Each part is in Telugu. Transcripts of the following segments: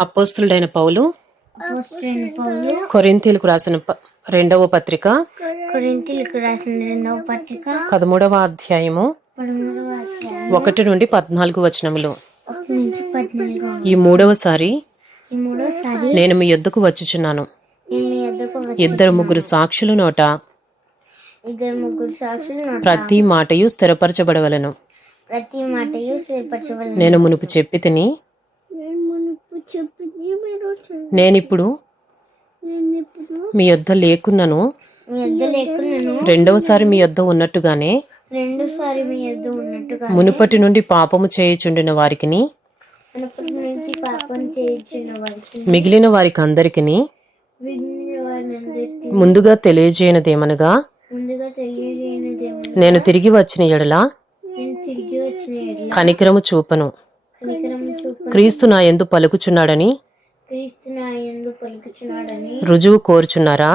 అపోస్తులుడైన పౌలు కొరింథీలకు రాసిన రెండవ పత్రిక రాసిన రెండవ పత్రిక పదమూడవ అధ్యాయము ఒకటి నుండి పద్నాలుగు వచనములు. ఈ మూడవసారి నేను మీ యొద్దకు వచ్చుచున్నాను. ఇద్దరు ముగ్గురు సాక్షుల నోట ఇద్దరు ముగ్గురు సాక్షులు ప్రతి మాటయు స్థిరపరచబడవలను. ప్రతి మాటయు స్థిరపరచవలను నేను మునుపు చెప్పి తిని నేనిప్పుడు మీ యొద్ద లేకున్నను. మీ వద్ద లేకున్నాను. రెండవసారి మీ యొద్ద ఉన్నట్టుగానే రెండోసారి మీ వద్ద ఉన్నట్టుగా మునుపటి నుండి పాపము చేయుచుండిన వారికి మిగిలిన వారికి వారినందరికీ ముందుగా తెలియజేయనదేమనగా నేను తిరిగి వచ్చిన ఎడల కనికరము చూపను. క్రీస్తు నా ఎందు పలుకుచున్నాడని? రుజువు కోరుచున్నారా?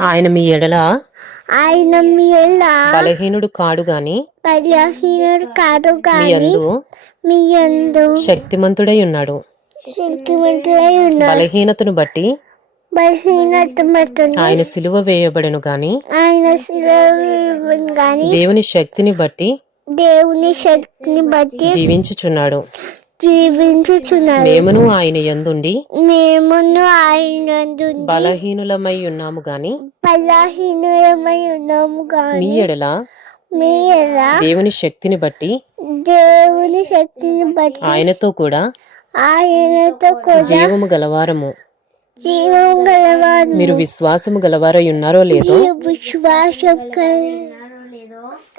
ఆయన మీ ఎడల? ఆయన మీ ఎలా బలహీనుడు కాడు గాని? బలహీనుడు మీ యందు మీ యందు శక్తిమంతుడై ఉన్నాడు. శక్తిమంతులై ఉన్న బలహీనతను బట్టి? ఆయన సిలువ వేయబడెను గాని? ఆయన శిలవు గాని దేవుని శక్తిని బట్టి? దేవుని శక్తిని బట్టి జీవించుచున్నాడు. జీవించుచున్నారు మేమును ఆయన యందుండి మేమును ఆయన బలహీనులమై ఉన్నాము గాని బలహీనమై ఉన్నాము మీ గాని ఎడల మీ ఎలా దేవుని శక్తిని బట్టి దేవుని శక్తిని బట్టి ఆయనతో కూడా ఆయనతో కూడా జీవము గలవారము. జీవం గలవారు మీరు విశ్వాసము గలవారై ఉన్నారో లేదో విశ్వాసం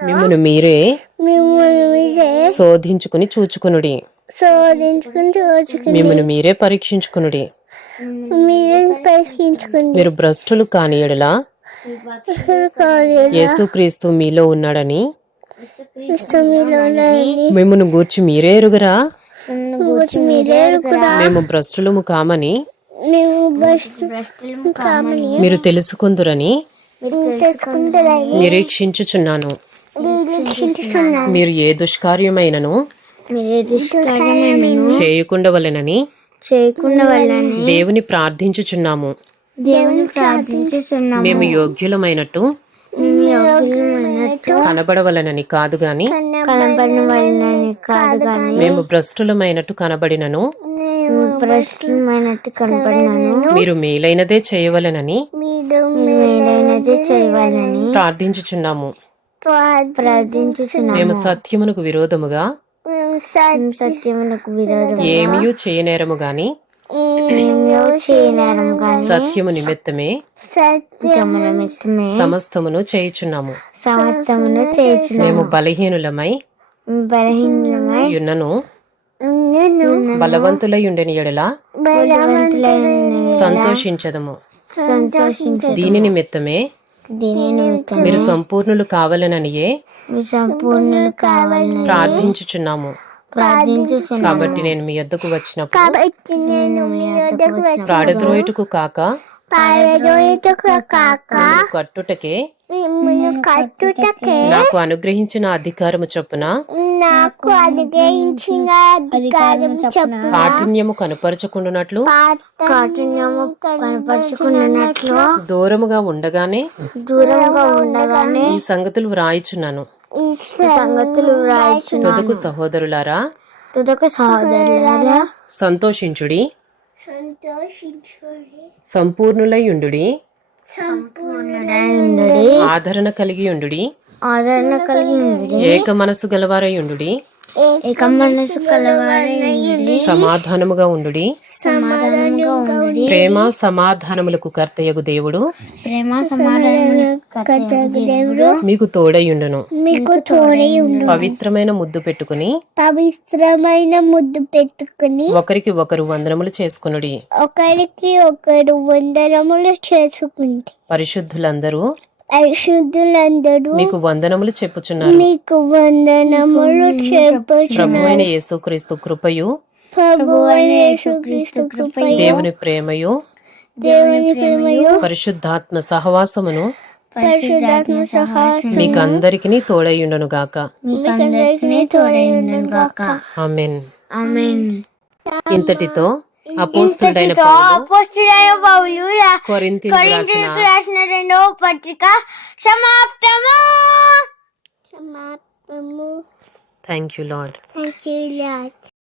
మిమ్మను మీరే మిమ్మల్ని మీరే శోధించుకుని చూచుకునుడి. శోధించుకుని చూచుకుని మిమ్మను మీరే పరీక్షించుకునుడి. మీరే పరీక్షించుకుని మీరు భ్రష్టులు కాని ఎడల యేసుక్రీస్తు మీలో ఉన్నాడని మిమ్మను గూర్చి మీరే ఎరుగరా? మేము భ్రష్టులము కామని మేము భ్రష్టులు కామని మీరు తెలుసుకుందురని నిరీక్షించుచున్నాను. మీరు ఏ దుష్కార్యమైనను? మీరే దుష్కార్యమైన చేయకుండవలెనని చేయకుండా దేవుని ప్రార్థించుచున్నాము. దేవుని ప్రార్థించుతున్నాము మేము యోగ్యులమైనట్టు? కనబడవలనని కాదు గాని? కనబడిన వాళ్ళని కాదు కానీ మేము భ్రష్టులమైనట్టు కనబడినను? భ్రష్టులమైనట్టు కనపడినాను మీరు మేలైనదే చేయవలెనని? మీరు మేలైనది చేయవాలని ప్రార్థించుచున్నాము. ప్రార్థించుచున్నాము మేము సత్యమునకు విరోధముగా సత్యమునకు విరోధం ఏమీ చేయనేరము గాని సత్యము నిమిత్తమే సత్యము నిమిత్తమే సమస్తమును చేయుచున్నాము. సమస్తమును మేము బలహీనులమై బలహీనమై యున్నను నేను బలవంతులై ఉండని ఎడల బలవంతులైన సంతోషించదము. సంతోషించు దీని నిమిత్తమే మీరు సంపూర్ణులు కావాలననియే మీ సంపూర్ణులు కావాలని ప్రార్థించుచున్నాము. కాబట్టి నేను మీ యొద్దకు వచ్చినప్పుడు కాబట్టి నేను మీ వద్దకు వచ్చి ప్రాడద్రోయుటకు కాక కట్టుటకే కట్టుటకే నాకు అనుగ్రహించిన అధికారము చొప్పున నాకు అనుగ్రహించిన అధికారం చెప్పు కాఠిన్యము కనపరచుకుంటున్నట్లు కాఠిన్యము కనపరుచుకున్నట్లు. దూరముగా ఉండగానే? దూరంగా ఉండగానే ఈ సంగతులు వ్రాయిచున్నాను. ఈ సంగతులు రాయచున్న తుదకు సహోదరులారా? తుదకు సహోదరులారా? సంతోషించుడి. సంతోషించుడి. సంపూర్ణులై ఉండుడి. ఆదరణ కలిగి ఉండుడి. ఆదరణ కలిగి ఏక మనసు గలవారై ఉండుడి. ఏక మనసు కలవారై ఉండి సమాధానముగా ఉండి ప్రేమ సమాధానములకు కర్తయగు దేవుడు. ప్రేమ దేవుడు. మీకు తోడయుండును. మీకు తోడై ఉండు పవిత్రమైన ముద్దు పెట్టుకుని. పవిత్రమైన ముద్దు పెట్టుకుని. ఒకరికి ఒకరు వందనములు చేసుకునుడి. ఒకరికి ఒకరు వందనములు చేసుకుంటే. పరిశుద్ధులందరూ పరిశుద్ధులందరూ మీకు వందనములు చెప్పుచున్నారు. మీకు వందనములు చెప్పు ప్రభు అయిన యేసుక్రీస్తు కృపయు యేసుక్రీస్తు దేవుని ప్రేమయు దేవుని ప్రేమయు పరిశుద్ధాత్మ సహవాసమును పరిశుద్ధాత్మ మీకు అందరికీ తోడయుండును గాక. మీకు అందరికీ గాక. ఆమెన్. ఆమేన్. ఇంతటితో అపోస్తుడైన ఇంతటితో పౌలు? అపోస్తులైన పౌలు రా- కొరింథీయులకు రాసిన కొరింథీయులకు రాసిన రెండవ పత్రిక సమాప్తము. సమాప్తము. Thank you Lord thank you Lord